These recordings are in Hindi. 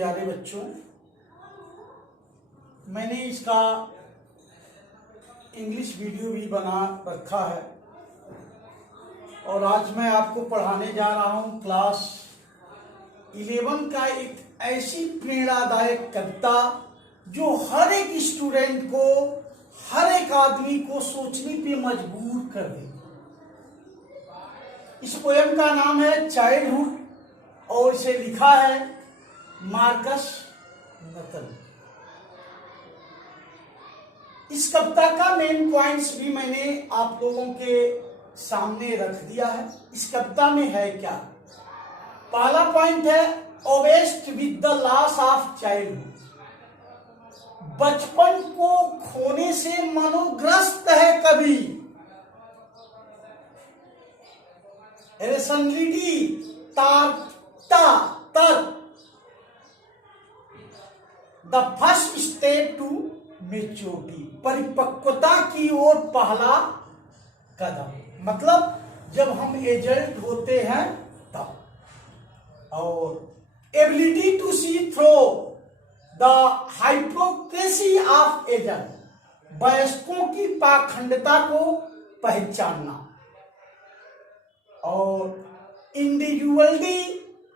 प्यारे बच्चों, मैंने इसका इंग्लिश वीडियो भी बना रखा है और आज मैं आपको पढ़ाने जा रहा हूँ क्लास 11 का एक ऐसी प्रेरणादायक कविता जो हर एक स्टूडेंट को, हर एक आदमी को सोचने पे मजबूर कर दे। इस पोयम का नाम है चाइल्डहुड और इसे लिखा है मार्कस नथन। इस कविता का मेन पॉइंट्स भी मैंने आप लोगों के सामने रख दिया है। इस कविता में है क्या? पहला पॉइंट है obsessed with the loss of childhood. बचपन को खोने से मनोग्रस्त है कवि। Rationality the first step to maturity, परिपक्वता की ओर पहला कदम। मतलब जब हम एडल्ट होते हैं तब। और ability to see through the hypocrisy of एजर, वयस्कों की पाखंडता को पहचानना। और individuality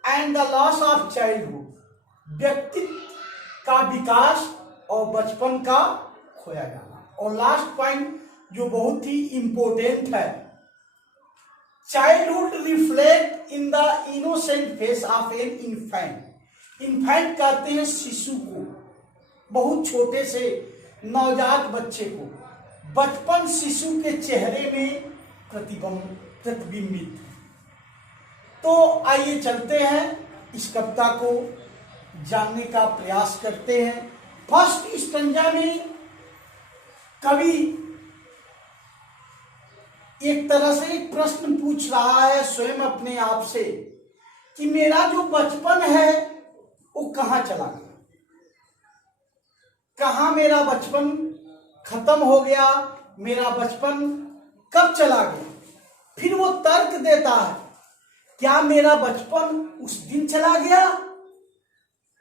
and the loss of childhood, व्यक्तित्व का विकास और बचपन का खोया जाना। और लास्ट पॉइंट जो बहुत ही इंपॉर्टेंट है, childhood reflect in the innocent face of an infant. Infant कहते हैं शिशु को, बहुत छोटे से नवजात बच्चे को। बचपन शिशु के चेहरे में प्रतिबिंबित। तो आइए चलते हैं, इस कविता को जानने का प्रयास करते हैं। फर्स्ट स्टंजा में कवि एक तरह से एक प्रश्न पूछ रहा है स्वयं अपने आप से कि मेरा जो बचपन है वो कहाँ चला गया, कहाँ मेरा बचपन खत्म हो गया, मेरा बचपन कब चला गया। फिर वो तर्क देता है, क्या मेरा बचपन उस दिन चला गया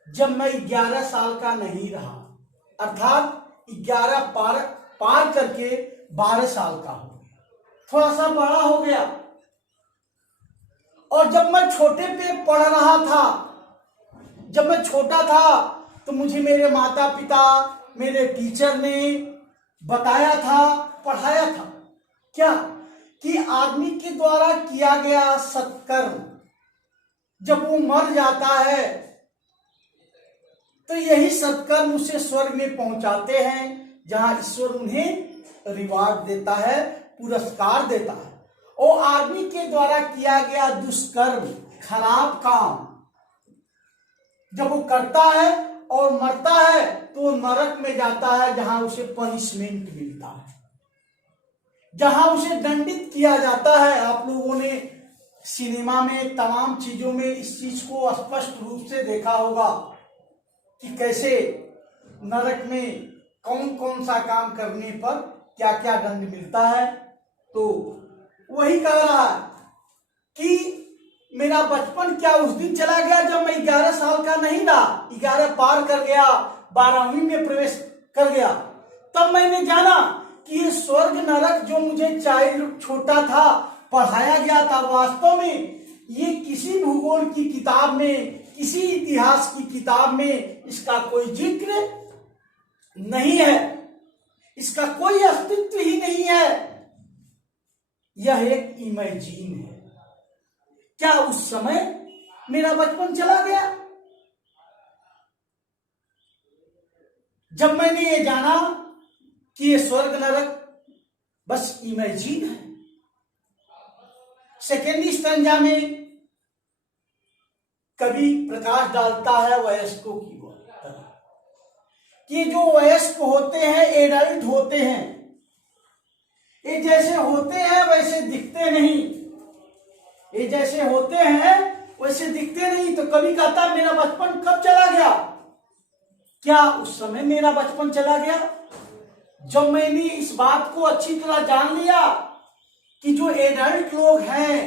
जब मैं 11 साल का नहीं रहा, अर्थात 11 पार करके 12 साल का हो गया, थोड़ा सा बड़ा हो गया। और जब मैं छोटे पे पढ़ रहा था, जब मैं छोटा था तो मुझे मेरे माता पिता, मेरे टीचर ने बताया था, पढ़ाया था क्या कि आदमी के द्वारा किया गया सत्कर्म जब वो मर जाता है तो यही सत्कर्म उसे स्वर्ग में पहुंचाते हैं, जहां ईश्वर उन्हें रिवार्ड देता है, पुरस्कार देता है। और आदमी के द्वारा किया गया दुष्कर्म, खराब काम जब वो करता है और मरता है तो नरक में जाता है, जहां उसे पनिशमेंट मिलता है, जहां उसे दंडित किया जाता है। आप लोगों ने सिनेमा में, तमाम चीजों में इस चीज को स्पष्ट रूप से देखा होगा कि कैसे नरक में कौन कौन सा काम करने पर क्या क्या दंड मिलता है। तो वही कह रहा है कि मेरा बचपन क्या उस दिन चला गया जब मैं 11 साल का नहीं था, 11 पार कर गया, 12वीं में प्रवेश कर गया, तब मैंने जाना कि ये स्वर्ग नरक जो मुझे चाइल्ड छोटा था पढ़ाया गया था, वास्तव में ये किसी भूगोल की किताब में, किसी इतिहास की किताब में इसका कोई जिक्र नहीं है, इसका कोई अस्तित्व ही नहीं है। यह एक इमेजिन है। क्या उस समय मेरा बचपन चला गया जब मैंने ये जाना कि ये स्वर्ग नरक बस इमेजिन है। सेकेंड स्टैंजा में कवि प्रकाश डालता है वयस्कों की तरफ कि जो वयस्क होते हैं, एडल्ट होते हैं, ये जैसे होते हैं वैसे दिखते नहीं, ये जैसे होते हैं वैसे दिखते नहीं। तो कवि कहता मेरा बचपन कब चला गया? क्या उस समय मेरा बचपन चला गया जब मैंने इस बात को अच्छी तरह जान लिया कि जो एडल्ट लोग हैं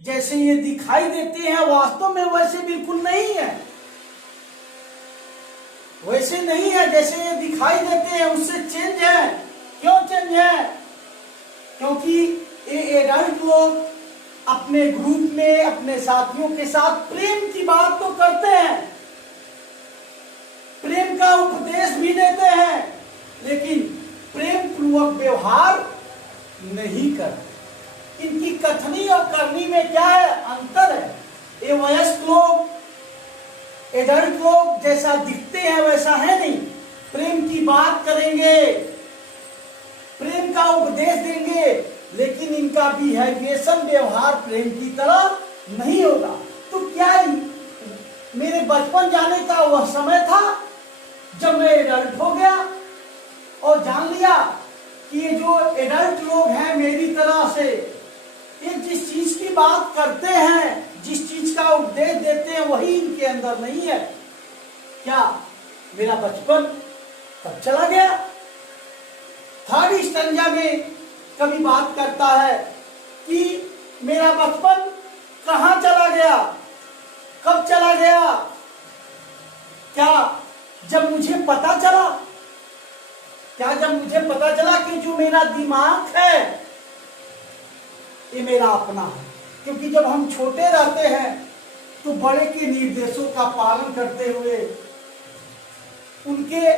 जैसे ये दिखाई देते हैं वास्तव में वैसे बिल्कुल नहीं है। वैसे नहीं है जैसे ये दिखाई देते हैं, उससे चेंज है। क्यों चेंज है? क्योंकि ये एडल्ट लोग अपने ग्रुप में अपने साथियों के साथ प्रेम की बात तो करते हैं, प्रेम का उपदेश भी देते हैं, लेकिन प्रेम पूर्वक व्यवहार नहीं करते। इनकी कथनी और करनी में क्या है? अंतर है। ये वयस्क लोग, एडल्ट लोग जैसा दिखते हैं वैसा है नहीं। प्रेम की बात करेंगे, प्रेम का उपदेश देंगे, लेकिन इनका बिहेवियर्सन व्यवहार प्रेम की तरह नहीं होगा। तो क्या मेरे बचपन जाने का वह समय था जब मैं एडल्ट हो गया और जान लिया कि ये जो एडल्ट लोग हैं मेरी तरह से, ये जिस चीज की बात करते हैं, जिस चीज का उपदेश देते हैं, वही इनके अंदर नहीं है। क्या मेरा बचपन तब चला गया? थर्ड स्टैंजा में कभी बात करता है कि मेरा बचपन कहां चला गया, कब चला गया? क्या जब मुझे पता चला, क्या जब मुझे पता चला कि जो मेरा दिमाग है ये मेरा अपना है। क्योंकि जब हम छोटे रहते हैं तो बड़े के निर्देशों का पालन करते हुए उनके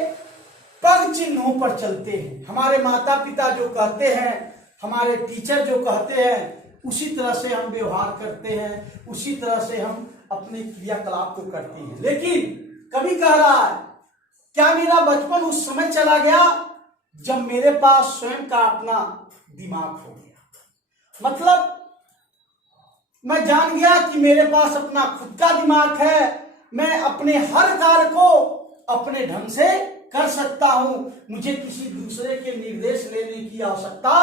पग चिन्हों पर चलते हैं। हमारे माता पिता जो कहते हैं, हमारे टीचर जो कहते हैं, उसी तरह से हम व्यवहार करते हैं, उसी तरह से हम अपने क्रियाकलाप को करते हैं। लेकिन कभी कह रहा है क्या मेरा बचपन उस समय चला गया जब मेरे पास स्वयं का अपना दिमाग हो गया। मतलब मैं जान गया कि मेरे पास अपना खुद का दिमाग है, मैं अपने हर कार्य को अपने ढंग से कर सकता हूं, मुझे किसी दूसरे के निर्देश लेने की आवश्यकता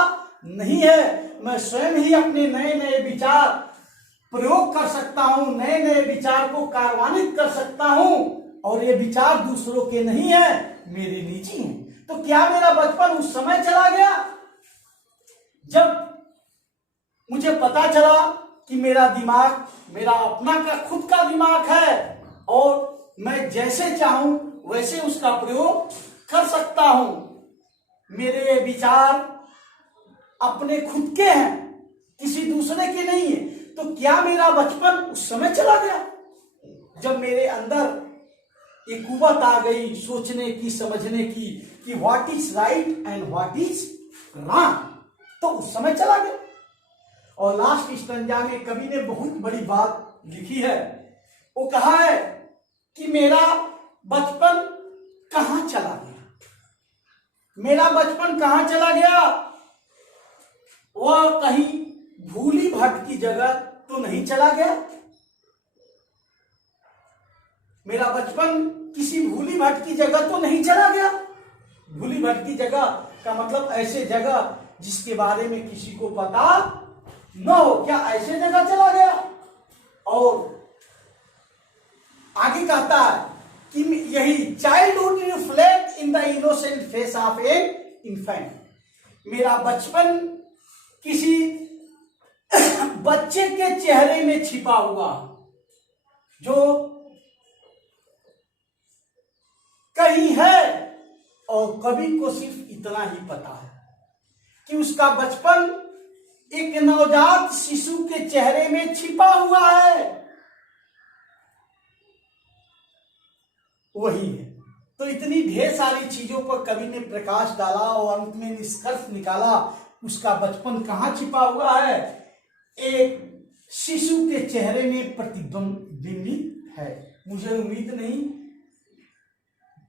नहीं है। मैं स्वयं ही अपने नए नए विचार प्रयोग कर सकता हूं, नए नए विचार को कार्यान्वित कर सकता हूं, और ये विचार दूसरों के नहीं है, मेरे निजी हैं। तो क्या मेरा बचपन उस समय चला गया जब मुझे पता चला कि मेरा दिमाग मेरा अपना का खुद का दिमाग है और मैं जैसे चाहूं वैसे उसका प्रयोग कर सकता हूं, मेरे विचार अपने खुद के हैं, किसी दूसरे के नहीं है? तो क्या मेरा बचपन उस समय चला गया जब मेरे अंदर एक कुवत आ गई सोचने की, समझने की कि what is right and what is wrong? तो उस समय चला गया। और लास्ट स्टैंजा में कवि ने बहुत बड़ी बात लिखी है। वो कहा है कि मेरा बचपन कहां चला गया? मेरा बचपन कहां चला गया? वह कहीं भूली भटकी जगह तो नहीं चला गया? मेरा बचपन किसी भूली भटकी जगह तो नहीं चला गया? भूली भटकी जगह का मतलब ऐसे जगह जिसके बारे में किसी को पता न हो, क्या ऐसे जगह चला गया? और आगे कहता है कि यही childhood reflect in the innocent face of A infant. मेरा बचपन किसी बच्चे के चेहरे में छिपा हुआ, जो कहीं है और कवि को सिर्फ इतना ही पता है कि उसका बचपन एक नवजात शिशु के चेहरे में छिपा हुआ है, वही है। तो इतनी ढेर सारी चीजों पर कवि ने प्रकाश डाला और अंत में निष्कर्ष निकाला उसका बचपन कहां छिपा हुआ है? एक शिशु के चेहरे में प्रतिबिंबित है। मुझे उम्मीद नहीं,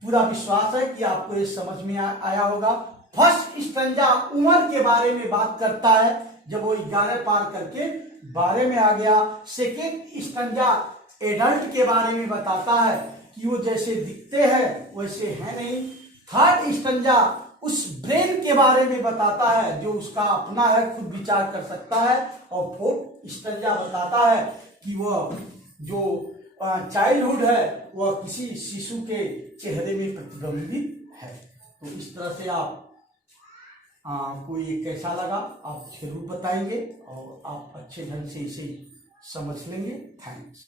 पूरा विश्वास है कि आपको ये समझ में आया होगा। फर्स्ट स्टैंजा उम्र के बारे में बात करता है, जब वो 11 पार करके 12 में आ गया। सेकेंड स्टैंजा एडल्ट के बारे में बताता है कि वो जैसे दिखते हैं वैसे है नहीं। थर्ड स्टैंजा उस ब्रेन के बारे में बताता है जो उसका अपना है, खुद विचार कर सकता है। और फोर्थ स्टैंजा बताता है कि वह जो चाइल्डहुड है वह किसी शिशु के चेहरे में प्रतिबिंबित है। तो इस तरह से आप को ये कैसा लगा आप जरूर बताएंगे और आप अच्छे ढंग से इसे समझ लेंगे। थैंक्स।